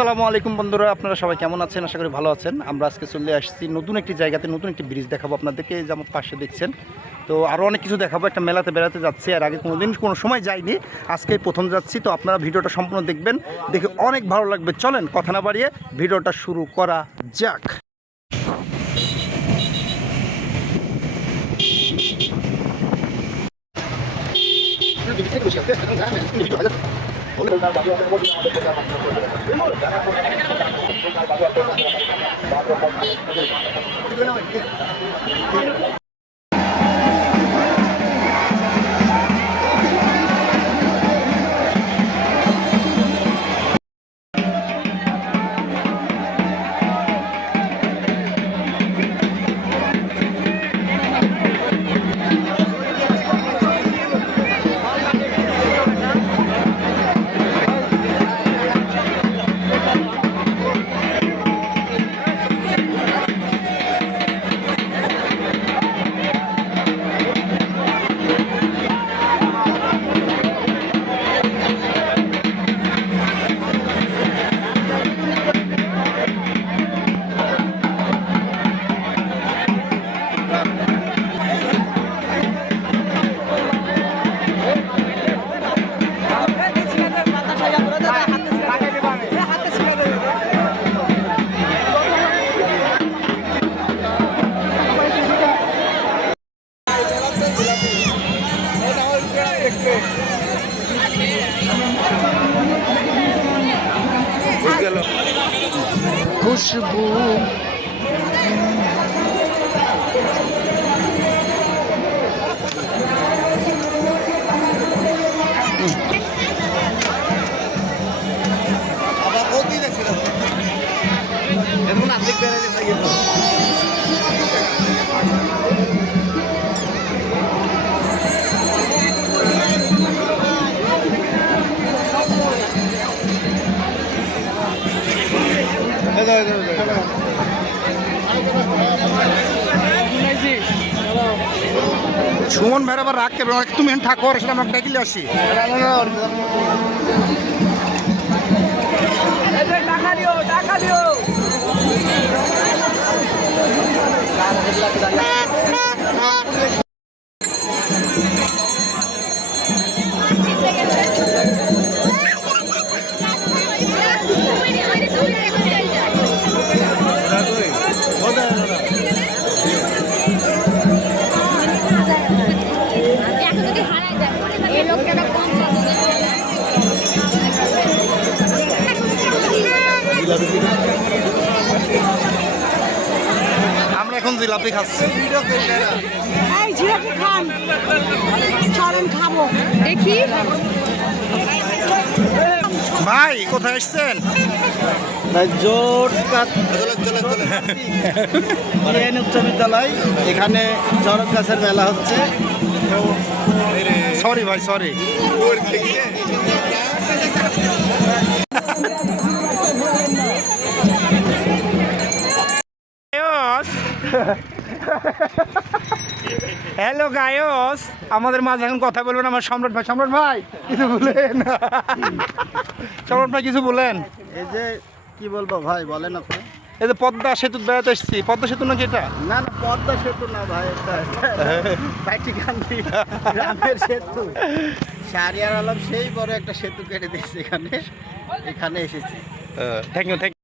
আসসালামু আলাইকুম বন্ধুরা, আপনারা সবাই কেমন আছেন? আশা করি ভালো আছেন। আমরা আজকে চলে আসছি নতুন একটি জায়গাতে, নতুন একটি ব্রিজ দেখাবো আপনাদেরকে। যেমন পাশে দেখছেন, তো আরও অনেক কিছু দেখাবো। একটা মেলাতে বেড়াতে যাচ্ছি, আর আগে কোনো সময় যাইনি, আজকে প্রথম যাচ্ছি। তো আপনারা ভিডিওটা সম্পূর্ণ দেখবেন, দেখে অনেক ভালো লাগবে। চলেন কথা না বাড়িয়ে ভিডিওটা শুরু করা যাক। खुशबू সুমন ভাইয়ের আবার রাগ কেন? তুমি ঠাকুর সেটা আমাকে ডাকিলে আসি। টাকা দিও আমরা এখন জিলাপি খাচ্ছি। জিলাপি খান, চলেন খাবো দেখি। ভাই কোথায় আসছেন? উচ্চ বিদ্যালয়, এখানে চরক গাছের মেলা হচ্ছে। সরি ভাই, সরি। হ্যালো গায়স, আমাদের মাঝে এখন কথা বলবেন আমার সম্রাট ভাই। সম্রাট ভাই কিছু বলেন। সম্রাট ভাই কিছু বলেন। এই যে কি বলবো ভাই, বলেন আপনি। এই যে পদ্মা সেতু বেড়াতে এসছি। পদ্মা সেতু নাকি এটা? না না, পদ্মা সেতু না ভাই, পাইটিকান্দি গ্রামের সেতু। শাহরিয়ার আলম সেই বড় একটা সেতু কেটে দিয়েছে এখানে এসেছি। Thank you.